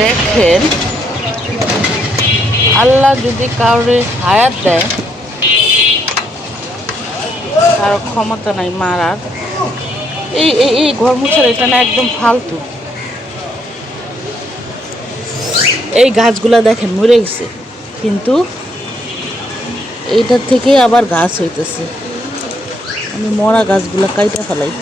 দেখেন আল্লাহ যদি কাউরে হায়াত দেয়, কারো ক্ষমতা নাই মারার। এই এই এই ঘর মুছার এটা না একদম ফালতু। এই গাছগুলা দেখেন মরে গেছে, কিন্তু এইটার থেকে আবার গাছ হইতেছে। আমি মরা গাছগুলা কাইটা ফেলাই।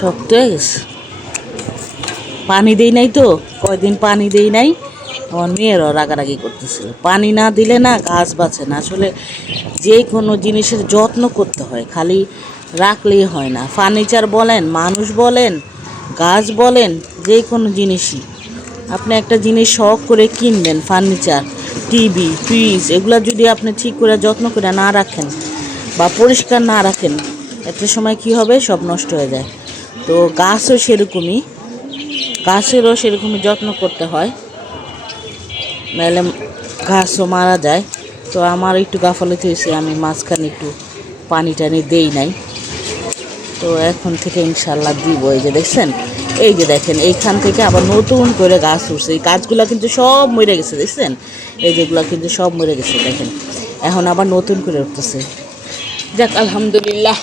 শক্ত হয়ে গেছে, পানি দেই নাই তো, কয়দিন পানি দেই নাই। আমার মেয়েরও রাগারাগি করতেছিল, পানি না দিলে না গাছ বাঁচে না। আসলে যে কোনো জিনিসের যত্ন করতে হয়, খালি রাখলেই হয় না। ফার্নিচার বলেন, মানুষ বলেন, গাছ বলেন, যে কোনো জিনিসই আপনি একটা জিনিস শখ করে কিনবেন, ফার্নিচার, টিভি, ফ্রিজ, এগুলো যদি আপনি ঠিক করে যত্ন করে না রাখেন বা পরিষ্কার না রাখেন, একটা সময় কি হবে, সব নষ্ট হয়ে যায়। তো গাছও সেরকমই, গাছেরও সেরকমই যত্ন করতে হয়, নাহলে গাছও মারা যায়। তো আমার একটু গাফালিত হয়েছে, আমি মাঝখানে একটু পানি টানি দেই নাই। তো এখন থেকে ইনশাল্লাহ দিব। এই যে দেখছেন, এই যে দেখেন এইখান থেকে আবার নতুন করে গাছ উঠছে। এই গাছগুলো কিন্তু সব মরে গেছে, দেখছেন, এই যেগুলো কিন্তু সব মরে গেছে দেখেন, এখন আবার নতুন করে উঠতেছে। যাক আলহামদুলিল্লাহ।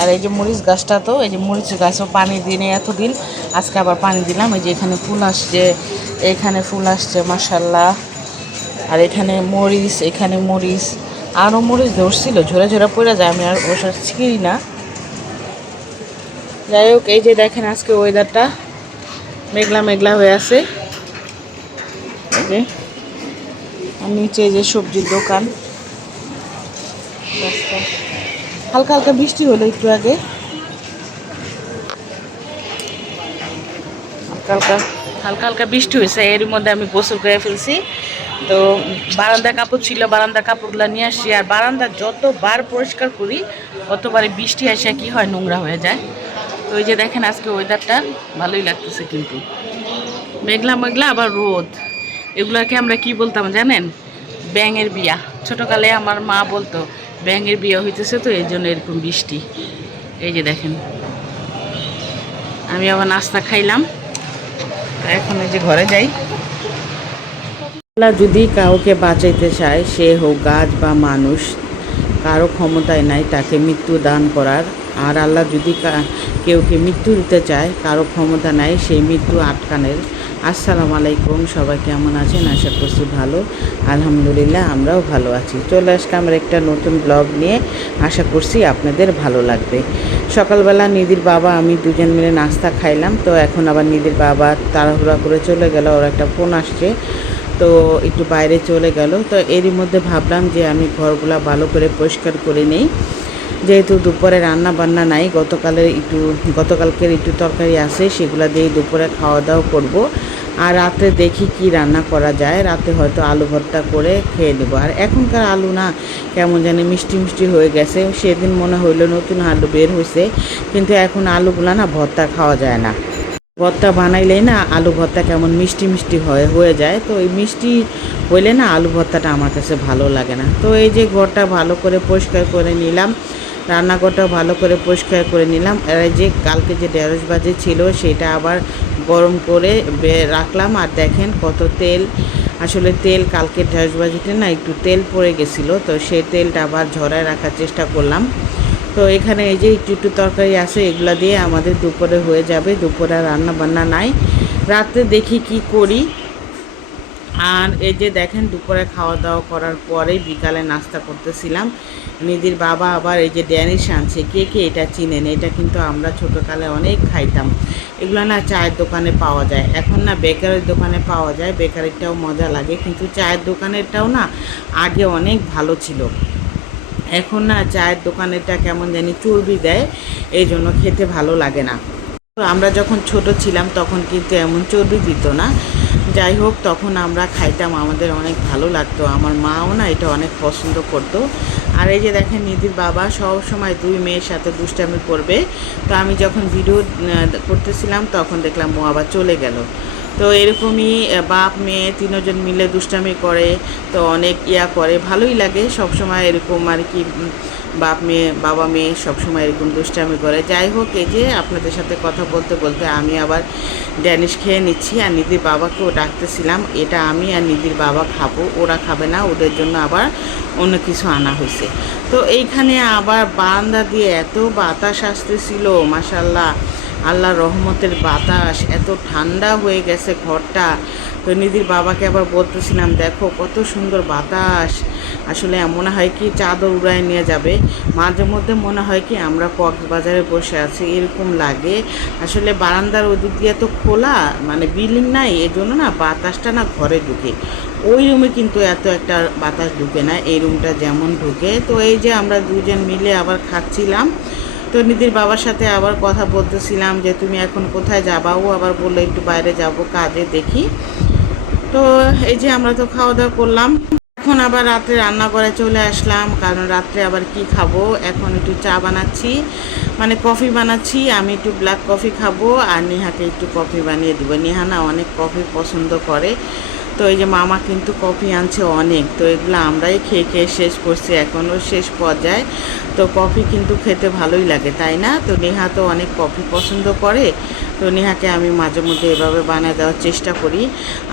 আর এই যে মরিচ গাছটা, তো এই যে মরিচ গাছও পানি দিই নেই এতদিন, আজকে আবার পানি দিলাম। এই যে এখানে ফুল আসছে, এখানে ফুল আসছে মাশাল্লাহ। আর এখানে মরিচ, এখানে মরিচ, আরও মরিচ ধরছিল, ঝরে ঝরে পড়ে যায়, আমি আর ওর সাথে ছিঁড়ি না। যাই হোক, এই যে দেখেন আজকে ওয়েদারটা মেঘলা মেঘলা হয়ে আছে। এই যে আর নিচে যে সবজির দোকান, হালকা হালকা বৃষ্টি হলো একটু আগে, হালকা হালকা হালকা বৃষ্টি হয়েছে। এর মধ্যে আমি গোসল করে ফেলছি। তো বারান্দার কাপড় ছিল, বারান্দার কাপড়গুলো নিয়ে আসছি। আর বারান্দা যতবার পরিষ্কার করি ততবারই বৃষ্টি আসে কি হয়, নোংরা হয়ে যায়। তো ওই যে দেখেন আজকে ওয়েদারটা ভালোই লাগতেছে, কিন্তু মেঘলা মেঘলা আবার রোদ। এগুলাকে আমরা কি বলতাম জানেন? ব্যাঙের বিয়া। ছোটোকালে আমার মা বলতো ব্যাঙের বিয়া হইতেছে, তো এই জন্য এরকম বৃষ্টি। এই যে দেখেন, আমি আবার নাস্তা খাইলাম, এখন এই যে ঘরে যাই। আল্লাহ যদি কাউকে বাঁচাইতে চায়, সে হোক গাছ বা মানুষ, কারো ক্ষমতায় নাই তাকে মৃত্যু দান করার। আর আল্লাহ যদি কেউকে মৃত্যু দিতে চায়, কারো ক্ষমতা নাই সেই মৃত্যু আটকানের। আসসালামু আলাইকুম, সবাই কেমন আছেন? আশা করছি ভালো। আলহামদুলিল্লাহ আমরাও ভালো আছি। চলে আসলাম আমরা একটা নতুন ব্লগ নিয়ে, আশা করছি আপনাদের ভালো লাগবে। সকালবেলা নিধির বাবা আমি দুজন মিলে নাস্তা খাইলাম। তো এখন আবার নিধির বাবা তাড়াহুড়া করে চলে গেল, ওর একটা ফোন আসছে, তো একটু বাইরে চলে গেল। তো এরই মধ্যে ভাবলাম যে আমি ঘরগুলা ভালো করে পরিষ্কার করে নেই, যেহেতু দুপুরে রান্না বান্না নাই। গতকালকের একটু তরকারি আছে, সেগুলো দিয়ে দুপুরে খাওয়া দাওয়া করব। আর রাতে দেখি কি রান্না করা যায়, রাতে হয়তো আলু ভর্তা করে খেয়ে নেব। আর এখনকার আলু না কেমন জানি মিষ্টি মিষ্টি হয়ে গেছে। সেদিন মনে হইলো নতুন আলু বের হয়েছে, কিন্তু এখন আলুগুলা না ভর্তা খাওয়া যায় না। ভর্তা বানাইলেই না আলু ভর্তা কেমন মিষ্টি মিষ্টি হয়ে যায়। তো এই মিষ্টি হইলে না আলু ভর্তাটা আমার কাছে ভালো লাগে না। তো এই যে ঘরটা ভালো করে পরিষ্কার করে নিলাম, রান্নাঘরটাও ভালো করে পরিষ্কার করে নিলাম। আর এই যে কালকে যে ঢেঁড়স ভাজি ছিল সেটা আবার গরম করে রাখলাম। আর দেখেন কত তেল, আসলে তেল কালকে ঢেঁড়স ভাজিতে না একটু তেল পড়ে গেছিলো, তো সেই তেলটা আবার ঝরায় রাখার চেষ্টা করলাম। তো এখানে এই যে একটু একটু তরকারি আছে, এগুলা দিয়ে আমাদের দুপুরে হয়ে যাবে। দুপুরে রান্না বান্না নাই, রাতে দেখি কি করি। আর এই যে দেখেন দুপুরে খাওয়া দাওয়া করার পরে বিকালে নাস্তা করতেছিলাম। নিধির বাবা আবার এই যে ড্যানিশ আনছে, কে কে এটা চিনেন? এটা কিন্তু আমরা ছোটোকালে অনেক খাইতাম। এগুলো না চায়ের দোকানে পাওয়া যায়, এখন না বেকারির দোকানে পাওয়া যায়। বেকারিটাও মজা লাগে, কিন্তু চায়ের দোকানেরটাও না আগে অনেক ভালো ছিল। এখন না চায়ের দোকানেরটা কেমন জানি চর্বি দেয়, এই জন্য খেতে ভালো লাগে না। তো আমরা যখন ছোট ছিলাম তখন কিন্তু এমন চর্বি দিত না। যাই হোক, তখন আমরা খাইতাম, আমাদের অনেক ভালো লাগতো। আমার মাও না এটা অনেক পছন্দ করতো। আর এই যে দেখেন নিধির বাবা সব সময় দুই মেয়ের সাথে দুষ্টামি করবে। তো আমি যখন ভিডিও করতেছিলাম তখন দেখলাম ও আবার চলে গেল। তো এরকমই বাপ মেয়ে তিনজন মিলে দুষ্টামি করে, তো অনেক করে, ভালোই লাগে সব সময় এরকম আর কি। বাপ মেয়ে বাবা মেয়ে সবসময় এরকম দুষ্টামি করে। যাই হোক, এই যে আপনাদের সাথে কথা বলতে বলতে আমি আবার ড্যানিশ খেয়ে নিচ্ছি, আর নিধির বাবাকেও ডাকতেছিলাম। এটা আমি আর নিধির বাবা খাবো, ওরা খাবে না, ওদের জন্য আবার অন্য কিছু আনা হয়েছে। তো এইখানে আবার বারান্দা দিয়ে এত বাতাস আসতেছিল, মাশাল্লাহ, আল্লাহর রহমতের বাতাস, এত ঠান্ডা হয়ে গেছে ঘরটা। তো নিধির বাবাকে আবার বলতেছিলাম, দেখো কত সুন্দর বাতাস, আসলে মনে হয় কি চাদর উড়ায় নিয়ে যাবে। মাঝে মধ্যে মনে হয় কি আমরা কক্সবাজারে বসে আছি এরকম লাগে। আসলে বারান্দার ওদিক দিয়ে তো খোলা, মানে বিল্ডিং নাই, এই জন্য না বাতাসটা না ঘরে ঢুকে। ওই রুমে কিন্তু এত একটা বাতাস ঢুকে না, এই রুমটা যেমন ঢুকে। তো এই যে আমরা দুজন মিলে আবার খাচ্ছিলাম। তো নিধির বাবার সাথে আবার কথা বলতেছিলাম যে তুমি এখন কোথায় যাবা। ও আবার বললো একটু বাইরে যাব কাজে, দেখি। তো এই যে আমরা তো খাওয়া দাওয়া করলাম, এখন আবার রাত্রে রান্না করে চলে আসলাম, কারণ রাত্রে আবার কি খাবো। এখন একটু চা বানাচ্ছি, মানে কফি বানাচ্ছি। আমি একটু ব্ল্যাক কফি খাবো আর নেহাকে একটু কফি বানিয়ে দেবো। নেহা না অনেক কফি পছন্দ করে। তো এই যে মামা কিন্তু কফি আনছে অনেক, তো এগুলো আমরাই খেয়ে খেয়ে শেষ করছি, এখনও শেষ পর্যায়ে। তো কফি কিন্তু খেতে ভালোই লাগে, তাই না? তো নেহা তো অনেক কফি পছন্দ করে, তো নেহাকে আমি মাঝে মধ্যে এভাবে বানিয়ে দেওয়ার চেষ্টা করি।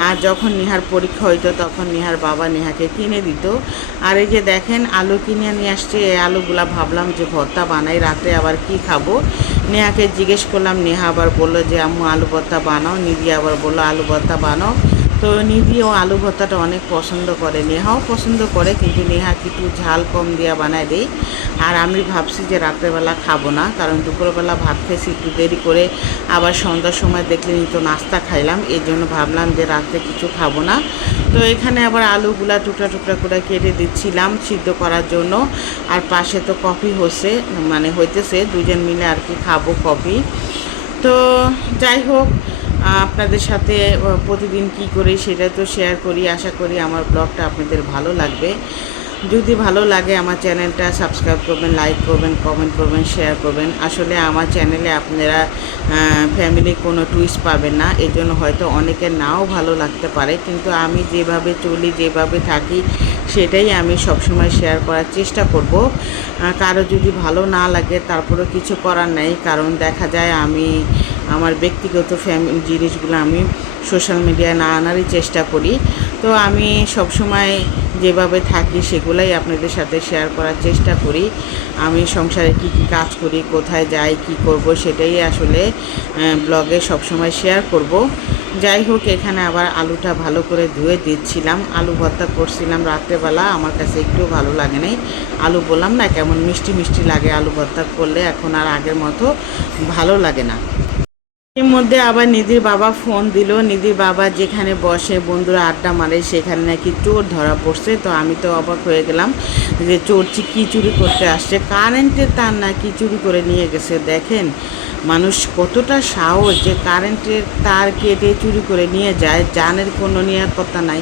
আর যখন নেহার পরীক্ষা হইতো তখন নেহার বাবা নেহাকে কিনে দিত। আর এই যে দেখেন আলু কিনে নিয়ে আসছে, এই আলুগুলা ভাবলাম যে ভর্তা বানাই, রাতে আবার কি খাবো। নেহাকে জিজ্ঞেস করলাম, নেহা আবার বললো যে আম্মু আলু ভর্তা বানাও। নিধি আবার বললো আলু ভর্তা বানাও। তো নিধিও আলু ভর্তাটা অনেক পছন্দ করে, নেহাও পছন্দ করে, কিন্তু নেহা একটু ঝাল কম দিয়া বানায় দেই। আর আমি ভাবছি যে রাত্রেবেলা খাবো না, কারণ দুপুরবেলা ভাত খেয়েছি একটু দেরি করে, আবার সন্ধ্যার সময় দেখলে তো নাস্তা খাইলাম, এই জন্য ভাবলাম যে রাত্রে কিছু খাবো না। তো এখানে আবার আলুগুলা টুকরা টুকরা করে কেটে দিচ্ছিলাম সিদ্ধ করার জন্য। আর পাশে তো কফি হইতেছে, দুজন মিলে আর কি খাবো কফি। তো যাই হোক, আপনাদের সাথে প্রতিদিন কি করি সেটা তো শেয়ার করি। আশা করি আমার ব্লগটা আপনাদের ভালো লাগবে। যদি ভালো লাগে আমার চ্যানেলটা সাবস্ক্রাইব করবেন, লাইক করবেন, কমেন্ট করবেন, শেয়ার করবেন। আসলে আমার চ্যানেলে আপনারা ফ্যামিলি কোনো টুইস্ট পাবেন না, এই জন্য হয়তো অনেকের নাও ভালো লাগতে পারে, কিন্তু আমি যেভাবে চলি, যেভাবে থাকি, সেটাই আমি সবসময় শেয়ার করার চেষ্টা করব। কারো যদি ভালো না লাগে তারপরেও কিছু করার নেই, কারণ দেখা যায় আমি আমার ব্যক্তিগত জিনিসগুলো আমি সোশ্যাল মিডিয়ায় না আনারই চেষ্টা করি। তো আমি সবসময় যেভাবে থাকি সেগুলাই আপনাদের সাথে শেয়ার করার চেষ্টা করি। আমি সংসারে কি কি কাজ করি, কোথায় যাই, কি করব, সেটাই আসলে ব্লগে সবসময় শেয়ার করব। যাই হোক, এখানে আবার আলুটা ভালো করে ধুয়ে দিচ্ছিলাম। আলু ভর্তা করছিলাম রাত্রেবেলা, আমার কাছে একটু ভালো লাগে নাই। আলু বললাম না কেমন মিষ্টি মিষ্টি লাগে আলু ভর্তা করলে, এখন আর আগের মতো ভালো লাগে না। এর মধ্যে আবার নিধির বাবা ফোন দিল। নিধির বাবা যেখানে বসে বন্ধুরা আড্ডা মারে সেখানে নাকি চোর ধরা পড়ছে। তো আমি তো অবাক হয়ে গেলাম যে চোর কী চুরি করতে আসছে, কারেন্টের তার নাকি চুরি করে নিয়ে গেছে। দেখেন মানুষ কতটা সাহস যে কারেন্টের তার কেটে চুরি করে নিয়ে যায়, জানের কোনো নিরাপত্তা নাই,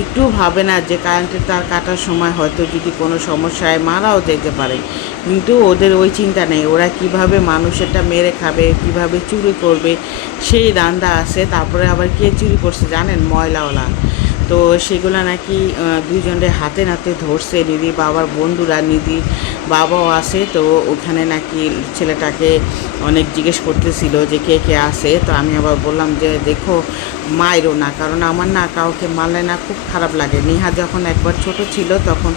একটু ভাবে না যে কারেন্টের তার কাটার সময় হয়তো যদি কোনো সমস্যায় মারাও যেতে পারে, কিন্তু ওদের ওই চিন্তা নেই। ওরা কিভাবে মানুষেরটা মেরে খাবে, কিভাবে চুরি করবে, সেই দান্দা আছে। তারপরে আবার কে চুরি করছে জানেন? ময়লাওয়ালা। তো সেগুলো নাকি দুইজনের হাতে নাতে ধরছে নিধির বাবার বন্ধুরা, নিধির বাবাও আছে। তো ওখানে নাকি ছেলেটাকে অনেক জিজ্ঞেস করতেছিল যে কে কে আছে। তো আমি আবার বললাম যে দেখো মায়েরও না, কারণ আমার না কাউকে মারলে না খুব খারাপ লাগে। নেহা যখন একবার ছোট ছিল তখন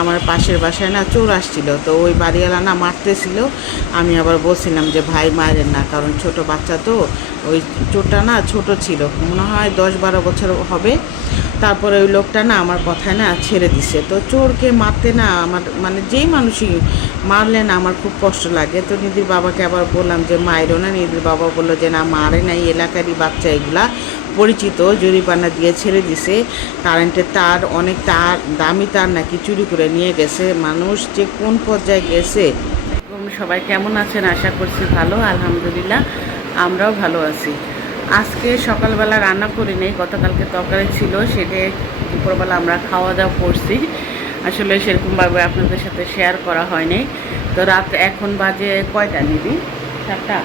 আমার পাশের বাসায় না চোর আসছিল, তো ওই বাড়িওয়ালা না মারতেছিল। আমি আবার বলছিলাম যে ভাই মায়ের না, কারণ ছোট বাচ্চা তো, ওই চোরটা না ছোট ছিল, মনে হয় 10-12 বছর হবে। তারপরে ওই লোকটা না আমার কথায় না ছেড়ে দিছে। তো চোরকে মারতে না আমার যেই মানুষই মারলে না আমার খুব কষ্ট লাগে। তো নিধির বাবাকে আবার বললাম যে মায়েরও না। নিধির বাবা বললো যে না মারে নাই, এলাকারই বাচ্চা এগুলা, পরিচিত, জরিমানা দিয়ে ছেড়ে দিছে। কারেন্টের তার, অনেক তার, দামি তার নাকি চুরি করে নিয়ে গেছে। মানুষ যে কোন পর্যায়ে গেছে। সবাই কেমন আছেন? আশা করছি ভালো, আলহামদুলিল্লাহ আমরাও ভালো আছি। আজকে সকালবেলা রান্না করি নেই, গতকালকে তরকারি ছিল, সেটা দুপুরবেলা আমরা খাওয়া দাওয়া করছি। আসলে সেরকমভাবে আপনাদের সাথে শেয়ার করা হয়নি। তো রাত এখন বাজে কয়টা নিবি? 7টা।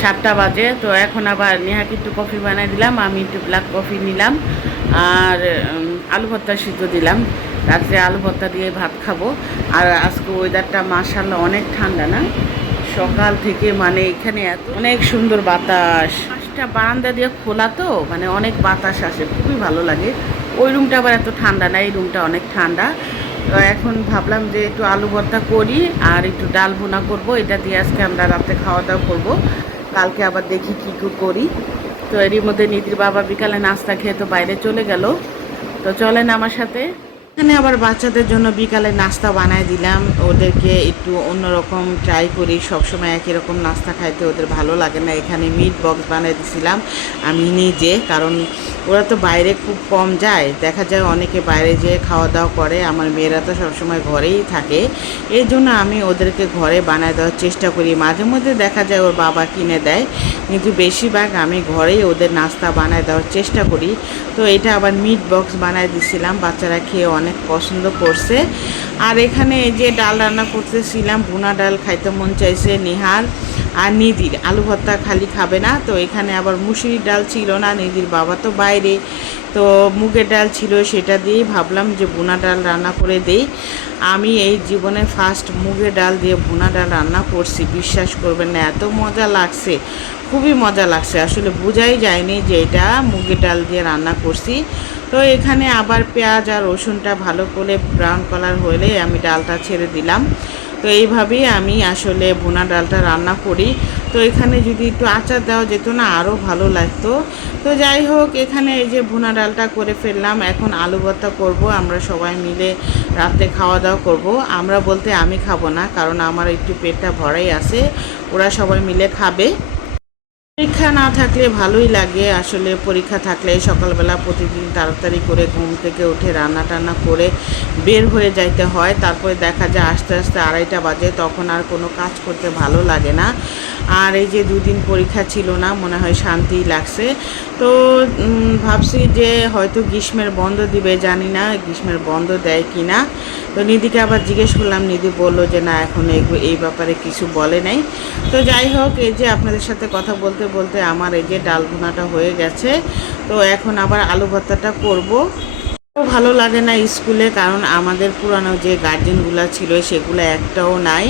7টা বাজে। তো এখন আবার নেহাকে একটু কফি বানিয়ে দিলাম, আমি একটু ব্ল্যাক কফি নিলাম, আর আলু ভর্তা সিদ্ধ দিলাম। রাত্রে আলু ভর্তা দিয়ে ভাত খাবো। আর আজকে ওয়েদারটা মাশাআল্লাহ অনেক ঠান্ডা না, সকাল থেকে মানে এখানে এত অনেক সুন্দর বাতাস। পাঁচটা বারান্দা দিয়ে খোলা তো মানে অনেক বাতাস আসে, খুবই ভালো লাগে। ওই রুমটা আবার এত ঠান্ডা না, এই রুমটা অনেক ঠান্ডা। তো এখন ভাবলাম যে একটু আলু ভর্তা করি আর একটু ডাল ভুনা করব, এটা দিয়ে আজকে আমরা রাতে খাওয়া দাওয়া করবো। কালকে আবার দেখি কী করি। তো এরই মধ্যে নিধির বাবা বিকালে নাস্তা খেয়ে তো বাইরে চলে গেল। তো চলেন আমার সাথে। এখানে আবার বাচ্চাদের জন্য বিকালে নাস্তা বানায় দিলাম, ওদেরকে একটু অন্যরকম ট্রাই করি। সবসময় একই রকম নাস্তা খাইতে ওদের ভালো লাগে না। এখানে মিট বক্স বানিয়ে দিয়েছিলাম আমি নিজে, কারণ ওরা তো বাইরে খুব কম যায়, দেখা যায় অনেকে বাইরে যেয়ে খাওয়া দাওয়া করে, আমার মেয়েরা তো সবসময় ঘরেই থাকে। এই জন্য আমি ওদেরকে ঘরে বানায় দেওয়ার চেষ্টা করি। মাঝে মধ্যে দেখা যায় ওর বাবা কিনে দেয়, কিন্তু বেশিরভাগ আমি ঘরেই ওদের নাস্তা বানায় দেওয়ার চেষ্টা করি। তো এটা আবার মিট বক্স বানায় দিছিলাম, বাচ্চারা খেয়ে অনেক পছন্দ করছে। আর এখানে এই যে ডাল রান্না করতেছিলাম, ভুনা ডাল খাইতে মন চাইছে নিহার আর নিধির। আলু ভর্তা খালি খাবে না, তো এখানে আবার মুসুরির ডাল ছিল না, নিধির বাবা তো বাইরে, তো মুগের ডাল ছিল, সেটা দিয়েই ভাবলাম যে ভুনা ডাল রান্না করে দেই। আমি এই জীবনে ফার্স্ট মুগের ডাল দিয়ে ভুনা ডাল রান্না করছি, বিশ্বাস করবেন না, এত মজা লাগছে, খুবই মজা লাগছে। আসলে বোঝাই যায়নি যে এটা মুগের ডাল দিয়ে রান্না করছি। তো এখানে আবার পেঁয়াজ আর রসুনটা ভালো করে ব্রাউন কালার হলে আমি ডালটা ছেড়ে দিলাম। তো এইভাবেই আমি আসলে ভুনা ডালটা রান্না করি। তো এখানে যদি একটু আচার দেওয়া যেত না আরও ভালো লাগতো। তো যাই হোক, এখানে এই যে ভুনা ডালটা করে ফেললাম। এখন আলু ভর্তা করব, আমরা সবাই মিলে রাতে খাওয়া দাওয়া করব। আমরা বলতে আমি খাবো না, কারণ আমার একটু পেটটা ভরাই আছে, ওরা সবাই মিলে খাবে। পরীক্ষা না থাকলে ভালোই লাগে, আসলে পরীক্ষা থাকলে সকালবেলা প্রতিদিন তাড়াতাড়ি করে ঘুম থেকে উঠে রান্না টান্না করে বের হয়ে যাইতে হয়, তারপরে দেখা যায় আস্তে আস্তে 2:30 বাজে, তখন আর কোনো কাজ করতে ভালো লাগে না। আর এই যে 2 দিন পরীক্ষা ছিল না, মনে হয় শান্তিই লাগছে। তো ভাবছি যে হয়তো গ্রীষ্মের বন্ধ দিবে, জানি না গ্রীষ্মের বন্ধ দেয় কি না। তো নিধিকে আবার জিজ্ঞেস করলাম, নিধি বললো যে না, এখন এই ব্যাপারে কিছু বলে নাই। তো যাই হোক, এই যে আপনাদের সাথে কথা বলতে বলতে আমার এই যে ডাল ভুনাটা হয়ে গেছে। তো এখন আবার আলু ভর্তাটা করব। ভালো লাগে না স্কুলে, কারণ আমাদের পুরানো যে গার্জেনগুলো ছিল সেগুলো একটাও নাই,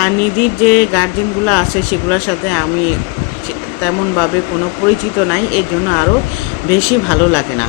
আর নিধির যে গার্জেনগুলো আছে সেগুলোর সাথে আমি তেমনভাবে কোনো পরিচিত নাই, এর জন্য আরও বেশি ভালো লাগে না।